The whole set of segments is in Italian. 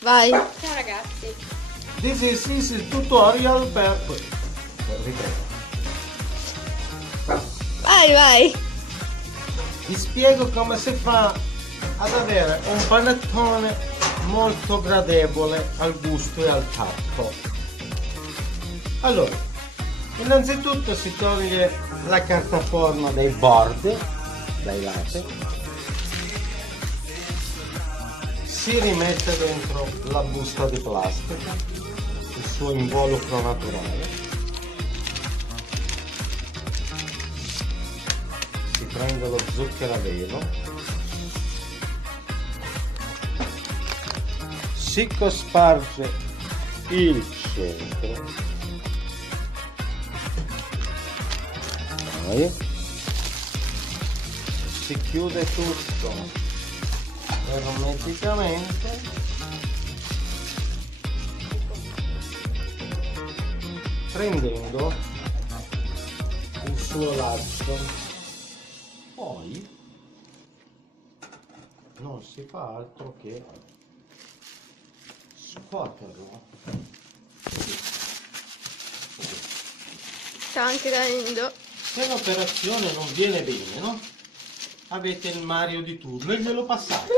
Vai. Ciao ragazzi. This is il tutorial per ripeto. Vai. Vi spiego come si fa ad avere un panettone molto gradevole al gusto e al tatto. Allora, innanzitutto si toglie la carta forno dai bordi, dai lati, si rimette dentro la busta di plastica, il suo involucro naturale, si prende lo zucchero a velo, si cosparge il centro, poi si chiude tutto ermeticamente, prendendo il suo laccio. Poi non si fa altro che scuoterlo. Sta anche venendo. Se l'operazione non viene bene, no? Avete il Mario di turno e glielo passate.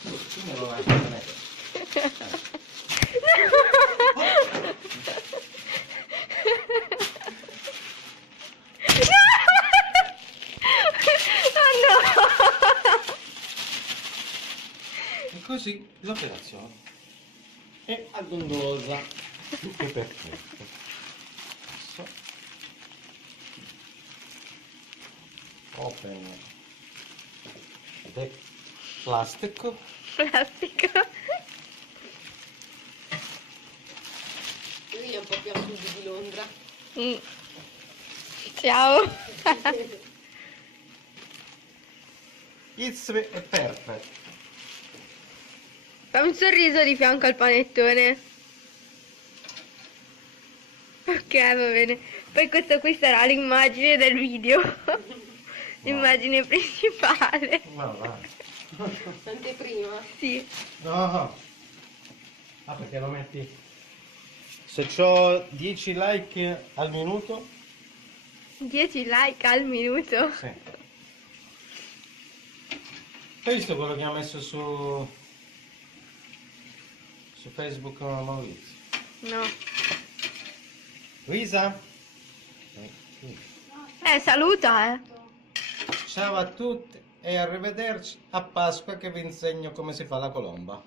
Chi me lo lascia a me? E così l'operazione è abbondosa, tutto perfetto. Adesso open the plastic. Plastico. Lui è un po' più a sud di Londra. Mm. Ciao. It's perfect. Fa un sorriso di fianco al panettone. Ok, va bene. Poi questa qui sarà l'immagine del video. L'immagine principale. Ma va. Anteprima. Sì. No. Ah, perché lo metti? Se ho 10 like al minuto? 10 like al minuto. Sì. Hai visto quello che ha messo su Facebook Maurizio? No. Luisa? Saluta, Ciao a tutti e arrivederci a Pasqua che vi insegno come si fa la colomba.